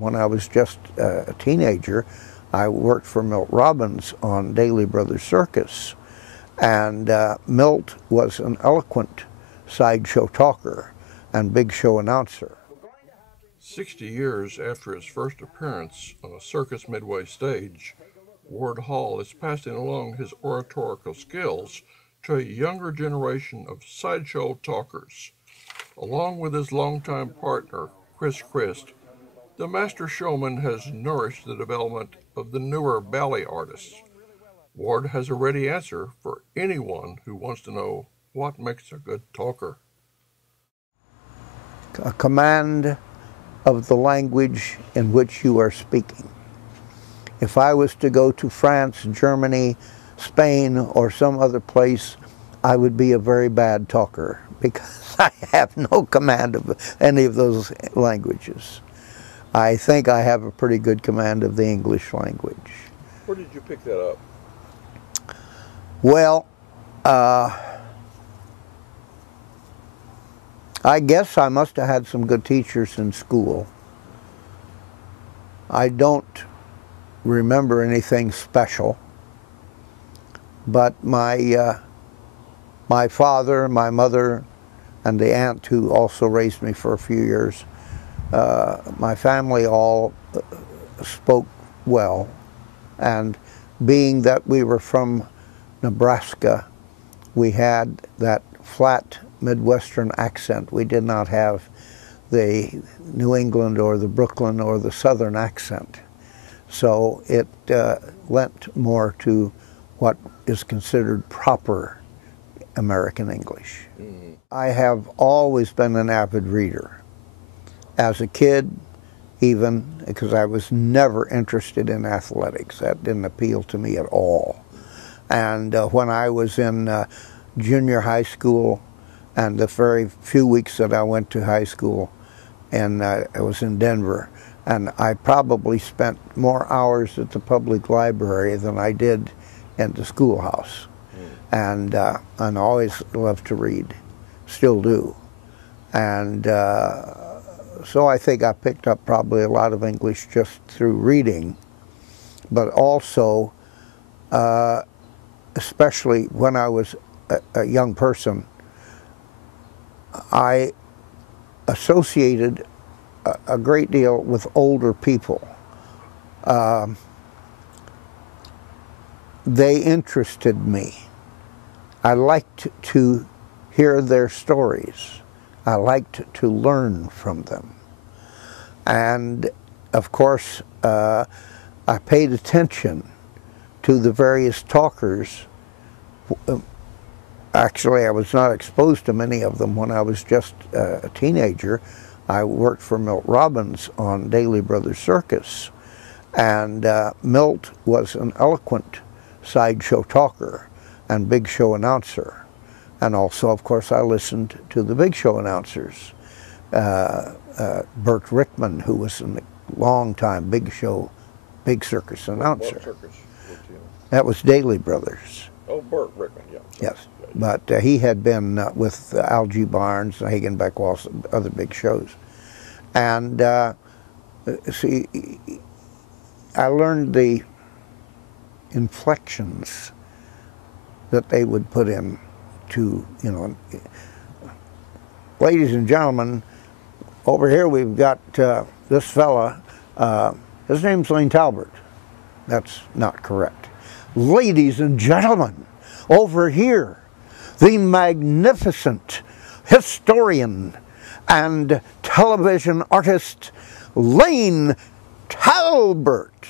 When I was just a teenager, I worked for Milt Robbins on Daly Brothers Circus, and Milt was an eloquent sideshow talker and big show announcer. 60 years after his first appearance on a circus midway stage, Ward Hall is passing along his oratorical skills to a younger generation of sideshow talkers. Along with his longtime partner, Chris Christ, the master showman has nourished the development of the newer ballet artists. Ward has a ready answer for anyone who wants to know what makes a good talker. A command of the language in which you are speaking. If I was to go to France, Germany, Spain, or some other place, I would be a very bad talker because I have no command of any of those languages. I think I have a pretty good command of the English language. Where did you pick that up? Well, I guess I must have had some good teachers in school. I don't remember anything special, but my father, my mother, and the aunt who also raised me for a few years, my family all spoke well, and being that we were from Nebraska, we had that flat Midwestern accent. We did not have the New England or the Brooklyn or the Southern accent. So it lent more to what is considered proper American English. Mm-hmm. I have always been an avid reader. As a kid, even, because I was never interested in athletics. That didn't appeal to me at all. And when I was in junior high school, and the very few weeks that I went to high school, and I was in Denver, and I probably spent more hours at the public library than I did in the schoolhouse. And I always loved to read, still do. And so I think I picked up probably a lot of English just through reading, but also, especially when I was a young person, I associated a great deal with older people. They interested me. I liked to hear their stories. I liked to learn from them. And of course, I paid attention to the various talkers. Actually, I was not exposed to many of them when I was just a teenager. I worked for Milt Robbins on Daly Brothers Circus, and Milt was an eloquent sideshow talker and big show announcer. And also, of course, I listened to the big show announcers. Burt Rickman, who was a long-time big circus announcer. What circus? That was Daly Brothers. Oh, Burt Rickman, yeah. Yes, but he had been with Algie Barnes, Hagenbeck Walsh, other big shows. And see, I learned the inflections that they would put in to, you know, ladies and gentlemen, over here we've got this fella, his name's Lane Talbert. That's not correct. Ladies and gentlemen, over here, the magnificent historian and television artist, Lane Talbert.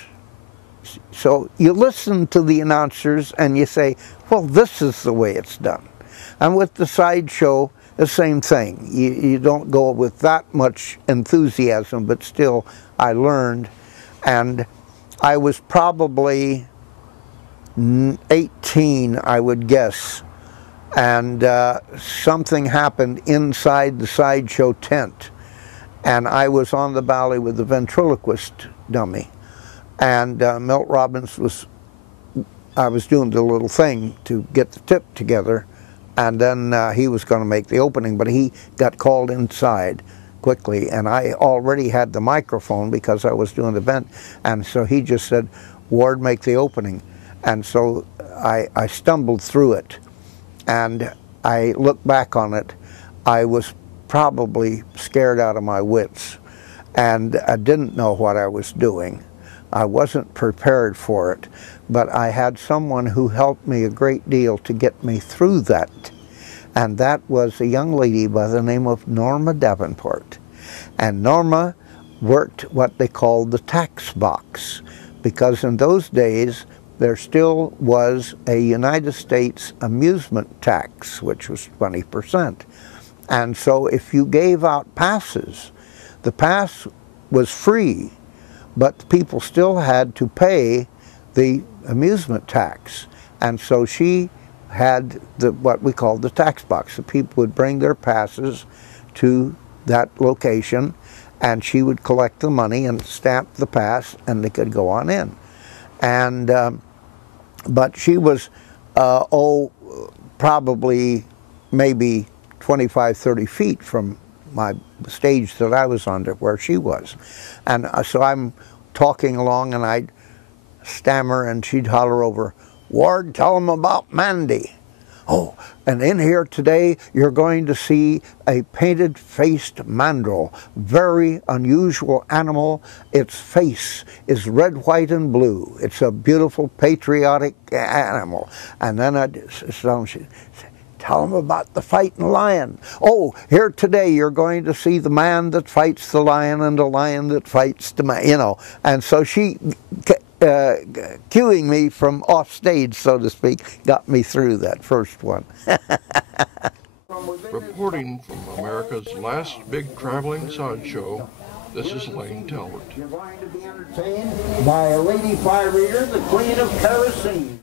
So you listen to the announcers and you say, well, this is the way it's done. And with the sideshow, the same thing. You don't go with that much enthusiasm, but still I learned. And I was probably 18, I would guess, and something happened inside the sideshow tent, and I was on the ballet with the ventriloquist dummy, and Milt Robbins I was doing the little thing to get the tip together, and then he was going to make the opening, but he got called inside quickly, and I already had the microphone because I was doing the event, and so he just said, "Ward, make the opening." And so I stumbled through it, and I look back on it, I was probably scared out of my wits, and I didn't know what I was doing. I wasn't prepared for it, but I had someone who helped me a great deal to get me through that. And that was a young lady by the name of Norma Davenport. And Norma worked what they called the tax box, because in those days there still was a United States amusement tax, which was 20%. And so if you gave out passes, the pass was free, but people still had to pay the amusement tax. And so she had what we called the tax box. The people would bring their passes to that location, and she would collect the money and stamp the pass, and they could go on in. And but she was probably maybe 25, 30 feet from my stage that I was on to where she was. And so I'm talking along, and I'd stammer, and she'd holler over, "Ward, tell them about Mandy." "Oh, and in here today you're going to see a painted-faced mandrill, very unusual animal. Its face is red, white, and blue. It's a beautiful, patriotic animal." And then I'd say, "Tell them about the fighting lion. Oh, here today you're going to see the man that fights the lion and the lion that fights the man," you know. And so she, cueing me from off stage, so to speak, got me through that first one. Reporting from America's last big traveling sideshow, this is Lane Talbert. You're going to be entertained by a lady fire eater, the Queen of Kerosene.